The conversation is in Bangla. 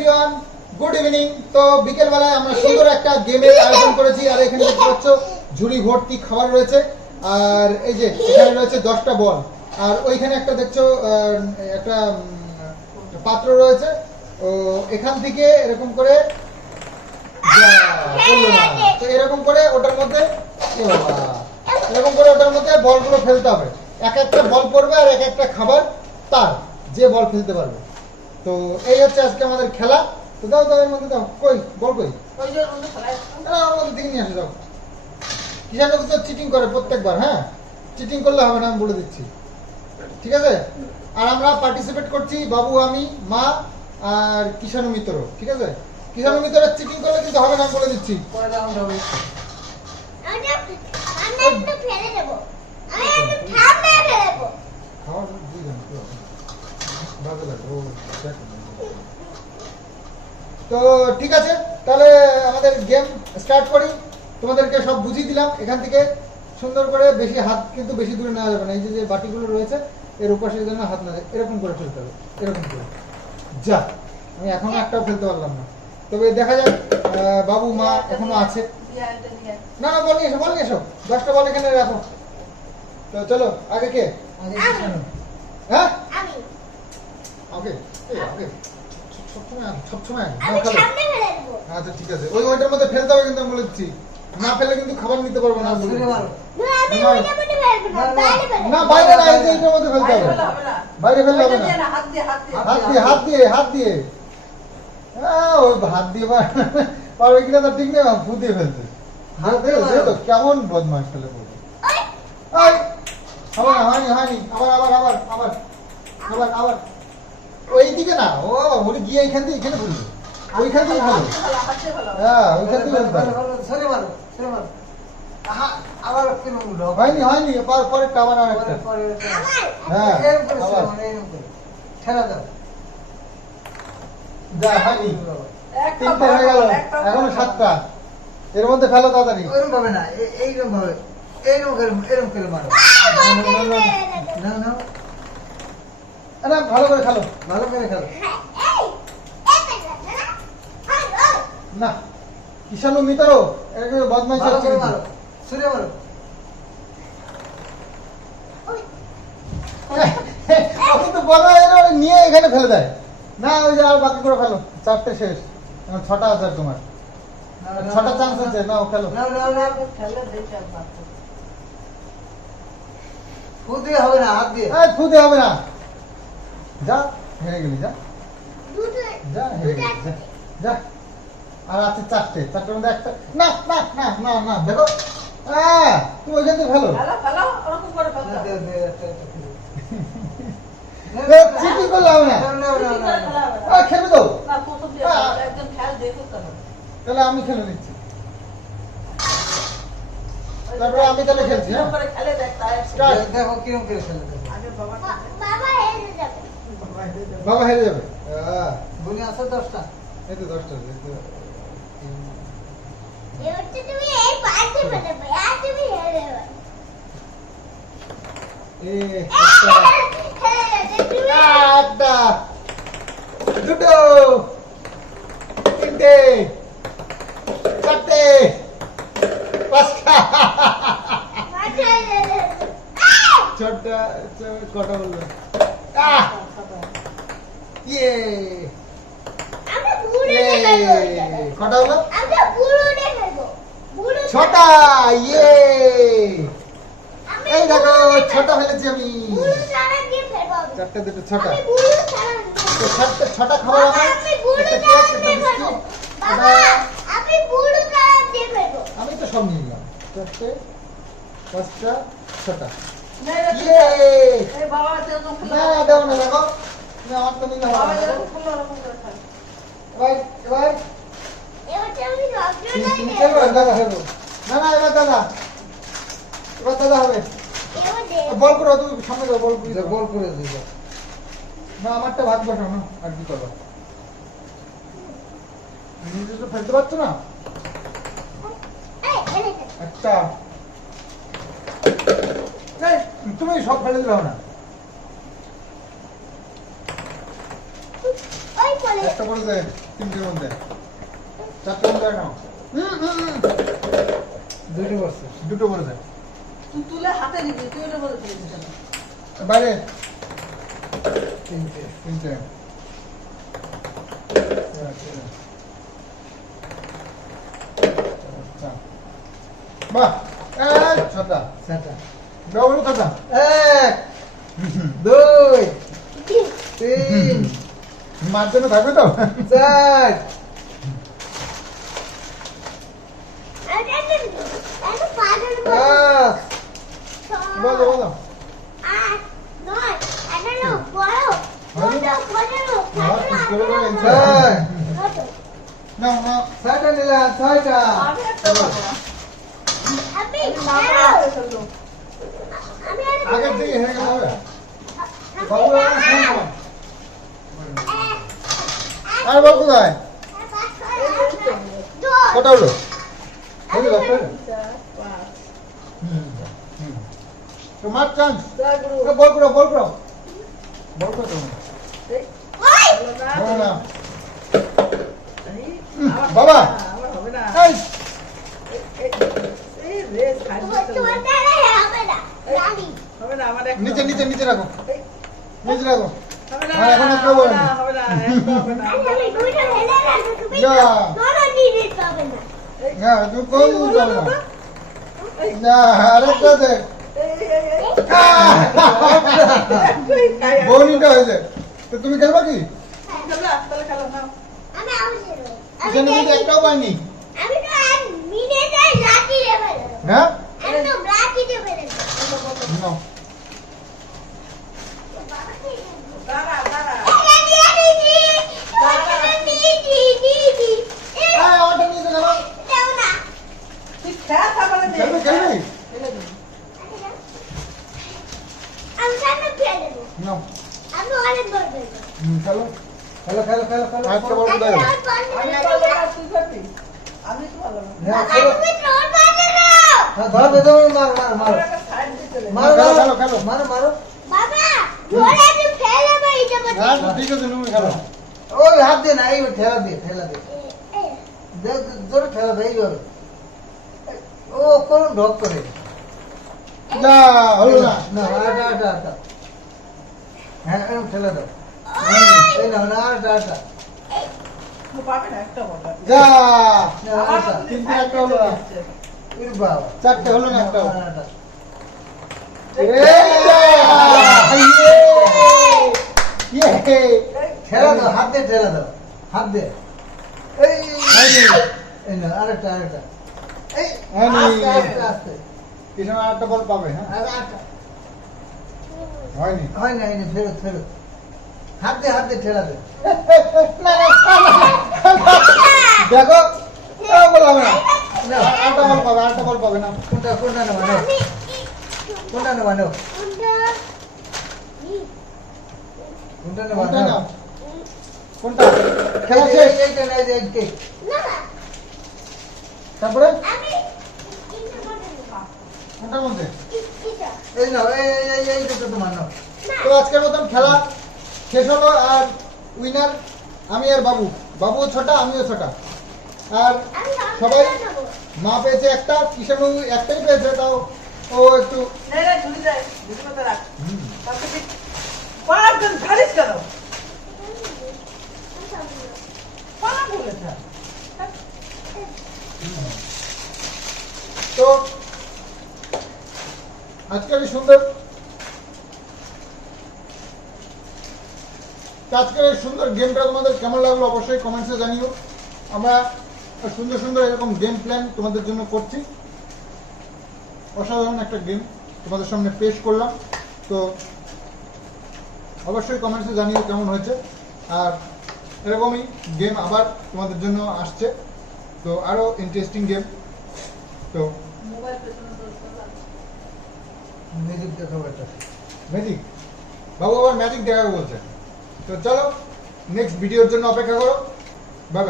এভরিওয়ান গুড ইভিনিং তো বিকেল বেলায় আমরা সুন্দর একটা গেমের আয়োজন করেছি, আর এখানে দেখতে পাচ্ছ ঝুড়ি ভর্তি খাবার রয়েছে, আর এই যে এখানে রয়েছে দশটা বল, আর ওইখানে একটা দেখছ একটা পাত্র রয়েছে ও এখান থেকে এরকম করে। তো এরকম করে ওটার মধ্যে এরকম করে ওটার মধ্যে বলগুলো ফেলতে হবে। এক একটা বল পড়বে আর এক একটা খাবার তার, যে বল ফেলতে পারবে। তো এই হচ্ছে আজকে আমাদের খেলা। তো দাও দাও এর মধ্যে দাও। কই? বল কই? ওর মধ্যে দিকে নিয়ে আসো দাও কিষান তো চিটিং করে প্রত্যেকবার হ্যাঁ? চিটিং করলে হবে না আমি বলে দিচ্ছি। ঠিক আছে? আর আমরা পার্টিসিপেট করছি বাবু আমি মা আর কিষাণু মিত্র ঠিক আছে? কিষাণু মিত্র চিটিং করলে কিন্তু হবে না বলে দিচ্ছি। আমি একটু ফেলে দেবো। আমি একটু ঠান্ডা ফেলে দেবো খাওয়ার দুই জন কি হবে? ভালো লাগে, ও, দেখ। তো ঠিক আছে তাহলে আমাদের গেম স্টার্ট করি। তোমাদেরকে সব বুঝিয়ে দিলাম এখান থেকে। সুন্দর করে বেশি হাত কিন্তু বেশি দূরে নেওয়া যাবে না। এই যে বাটিগুলো রয়েছে এর উপাসের জন্য হাত না যায়। এরকম করে ফেলতে হবে এরকম করে। যা আমি এখনও একটাও ফেলতে পারলাম না। তবে দেখা যাক বাবু মা এখনও আছে। না না বল এসো বল এসো। দশটা বল এখানে রাখো। তো চলো আগে কে? হ্যাঁ? ওকে। ওকে আগে, সবসময় আগে। আমি নাও, খেলো। সামনে ফেলে দেবো। আচ্ছা ঠিক আছে। ওই ওইটার মধ্যে ফেলতে হবে কিন্তু আমি বলে দিচ্ছি না ফেলে কিন্তু খাবার নিতে পারব না। আমি বলে দিচ্ছি। না, আমি না। ওইটা মধ্যে ফেলব না বাইরে না এই যে এইটার মধ্যে ফেলতে হবে। বাইরে ফেললে হবে না। হাত দিয়ে হাত দিয়ে। হাত দিয়ে ওই হাত দিয়ে। পারবে কিনা তো ঠিক নেই ফু দিয়ে ফেলতে হাত দিয়ে তো কেমন বদমাস ফেলে বলব হয়নি হয়নি। আবার আবার আবার আবার আবার আবার। ওই দিকে না ও ওটা গিয়ে এইখান থেকে এখানে ফেলবে ওইখান থেকে ফেলো হ্যাঁ ওইখান থেকে। হয়নি হয়নি পর পরেরটা আবার আর একটা। হ্যাঁ আবার। যা হয়নি। তিনটে হয়ে গেল। এখনও সাতটা। এর মধ্যে ফেলো তাড়াতাড়ি। দেবো। না ভালো করে খেলো হ্যাঁ, এই, এই ফেললাম, না? হাই, ওই। না কিষাণু মিতরো এরকম বদমাইশ হচ্ছে কিন্তু। ওই, ও কিন্তু বড় এরা নিয়ে এখানে ফেলে দেয়। না ওই যে আর বাকি করে ফেলো চারটে শেষ। এখন ছটা আছে তোমার। ছটা চান্স আছে নাও খেলো। হবে না হাত দিয়ে? এই ফুদে হবে না। যা হেরে গেলি যা। যা হেরে গেলি যা যা। আর আছে চারটে চারটের মধ্যে একটা। না না না না না দেখো। তুমি ওইখান থেকে ফেলো। দে, দে, দে, একটা, একটা খেলো। চিঠি না। দাও তাহলে আমি খেলে নিচ্ছি তারপরে আমি তাহলে খেলছি হ্যাঁ? দেখো কিরম করে খেলে দেখো। বাবা হেরে যাবে। বুনি আছে দশটা। এই তো দশটা দুটো। তিনটে। চারটে। পাঁচটা। ছটা কটা বলল! ইয়ে। ইয়ে! কটা হলো? ছটা ইয়ে। আমি এই দেখো ছটা। ফেলেছি আমি। চারটে দুটো ছটা। ছটা ছটা খাবার আমার আমি তো সব নিয়ে নিলাম। চারটে পাঁচটা ছটা। ইয়ে। না দাও না দেখো। না, তুমি দেবো খেলবে? দাদা খেলব না না এবার দাদা। এবার দাদা হবে। বল করো তুমি সামনে যাও বল করে বল করে দিল না আমারটা ভাগ বসাও না আর কি করবা? নিজে তো ফেলতে পারছ না? এই, তুমি সব ফেলে দিলে না ওই বলে একটা দেয় তিনটের মধ্যে চারটের মধ্যে নাও হুম হুম হুম। দুটো তুই তুলে হাতে নিবি তুই ওটা বলে বাইরে তিনটে তিনটে বাহ এই ছটা ছটা ডবল কথা এক দুই তিন জন্য থাকবে তো? পাগল বলো বলো। নয় আঠারো বারো চোদ্দ এই রে ছাড় তোমার- তোমার দ্বারাই হবে না, জানি। হবে না। আমার একটা নিচে নিচে নিচে রাখো। নিচে রাখো। হবে না আর এখন একটা হবে বল। না হবে না একটা হবে না আচ্ছা, আমি দুইটা ফেলে রাখবো, তুমি যা। কোনো জিনিস পাবে না। হ্যাঁ তুমি কোন এই, দিন হলো যাবে না না তো? এই, না আরেকটা দে এই, এই, এই, আহ! এই, খাই, আর- বৌনিটা হয়েছে তো তুমি খেলবা কি খেলো না, তাহলে খেলো খেলো খেলো খেলো আরেকটা দাও আমি পারব না, তুই পারবি। আমি তো পারব না। হ্যাঁ, তুমি হ্যাঁ, ধরো ধরো, ধরো, মারো মারো মারো আমার একটা side দিয়ে চলে। মারো খেলো, খেলো, খেলো। মারো মারো। বাবা, ধরে আমি ফেলে দেবো এইটা মধ্যে। হ্যাঁ। ঠিক আছে তুমি খেলো ওই হাত না এই ঠেলা দিয়ে ঠেলা দে দে- জোরে ঠেলা দেয় এইভাবে। ও কোন ঢক করে। হলো না। না আটা আটা আটা হ্যাঁ ঠেলা দাও। চারটে হলো না একটা! ঠেলা দাও হাত দিয়ে ঠেলা দাও হাত দিয়ে। এই এই না আরেকটা আরেকটা। হয়নি। আস্তে আস্তে আস্তে। পিছনে আরেকটা বল পাবে হ্যাঁ? আটা হয়নি হয়নি ফেরত ফেরত। হাত দিয়ে হাত দিয়ে ঠেলা দে দেখো না আরেকটা বল পাবে আরেকটা বল পাবে না কোনটা কোনটা নেবা নাও কোনটা নেবা নাও কোনটা? কোনটা নেবা কোনটা নাও কোনটা খেলা শেষ এইটা নাই যে তারপরে এইটা মধ্যে এই- নাও এই এই এই তো তোমার নাও তো আজকের মতন খেলা শেষ হলো আর উইনার আমি আর বাবু। বাবুও ছটা আমিও ছটা। আর সবাই মা পেয়েছে একটা কিষাণু একটাই পেয়েছে তাও ও একটু নে, নে, ঝুলি যায়, ঝুলির মধ্যে রাখ। তারপরে তুই পাঁচজন ছাড়িস কেন? আমি সামনে নেব। পালা বলেছে। তো আজকের এই সুন্দর তো আজকের এই সুন্দর গেমটা তোমাদের কেমন লাগল অবশ্যই কমেন্টসে জানিও। আমরা সুন্দর সুন্দর এরকম গেম প্ল্যান তোমাদের জন্য করছি। অসাধারণ একটা গেম তোমাদের সামনে পেশ করলাম। তো অবশ্যই কমেন্টসে জানিও কেমন হয়েছে। আর এরকমই গেম আবার তোমাদের জন্য আসছে। তো আরও ইন্টারেস্টিং গেম তো। মিউজিক দেখাবো একটা। ম্যাজিক বাবু আবার ম্যাজিক দেখাবে বলছে। তো চলো নেক্সট ভিডিওর জন্য অপেক্ষা করো। বাই